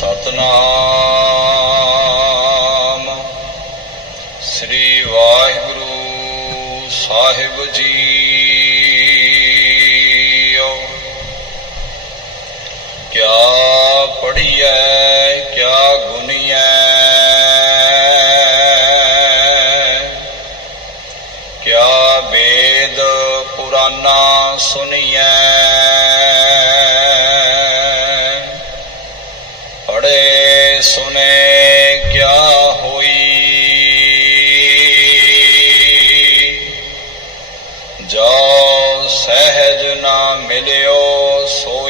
ਸਤਨਾਮ। ਸ੍ਰੀ ਵਾਹਿਗੁਰੂ ਸਾਹਿਬ ਜੀਓ। ਕਿਆ ਪੜੀਐ ਕਿਆ ਗੁਨੀਐ। ਕਿਆ ਵੇਦ ਪੁਰਾਨਾ ਸੁਣੀਐ ਸਹਿਜ ਨਾ ਮਿਲਿਓ ਸੋ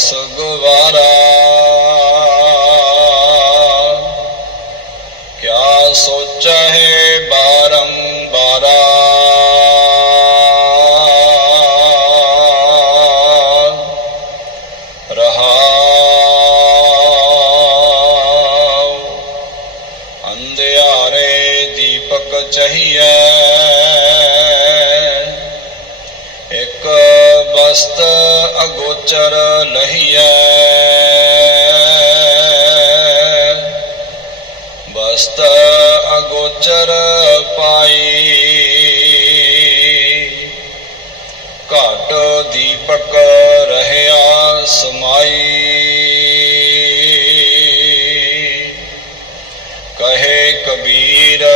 ਜਪਸ ਗਵਾਰਾ ਕਿਆ ਸੋਚਹਿ ਬਾਰੰਬਾਰਾ ਅਗੋਚਰ ਲਹੀਐ। ਬਸਤ ਅਗੋਚਰ ਪਾਈ। ਘਟ ਦੀਪਕ ਰਹਿਆ ਸਮਾਈ। ਕਹੇ ਕਬੀਰ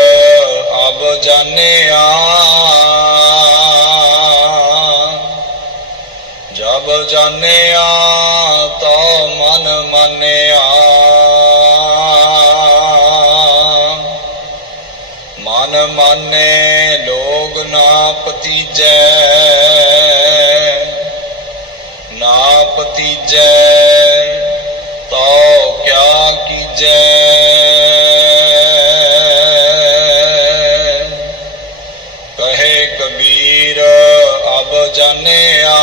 ਅਬ ਜਾਣਿਆ ਨਾ ਪਤੀਜੈ ਨਾ ਪਤੀਜੈ ਤੋ ਕਿਆ ਕੀਜੈ। ਕਹੇ ਕਬੀਰ, ਅਬ ਜਾਣਿਆ,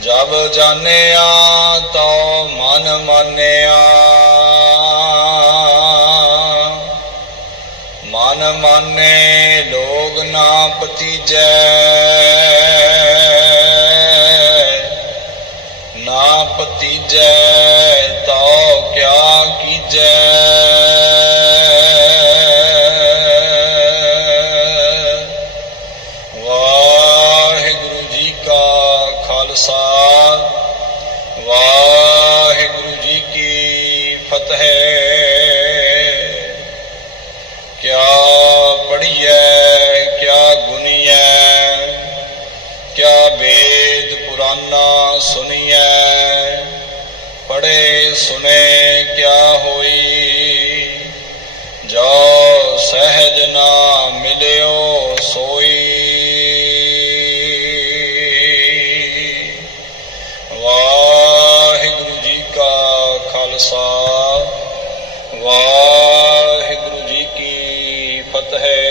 ਜਬ ਜਾਣਿਆ ਤੋ ਮਨ ਮਾਨਿਆ। ਮਾਨੇ ਲੋਗ ਨਾ ਪਤੀਜੈ ਨਾ ਪਤੀਜੈ ਤੋ ਕਿਆ ਕੀਜੈ। ਪੜੇ ਸੁਨੇ ਕਿਆ ਹੋਈ? ਜੋ ਸਹਿਜ ਨਾ ਮਿਲਿਓ ਸੋਈ। ਵਾਹਿਗੁਰੂ ਜੀ ਕਾ ਖਾਲਸਾ, ਵਾਹਿਗੁਰੂ ਜੀ ਕੀ ਫਤਿਹ।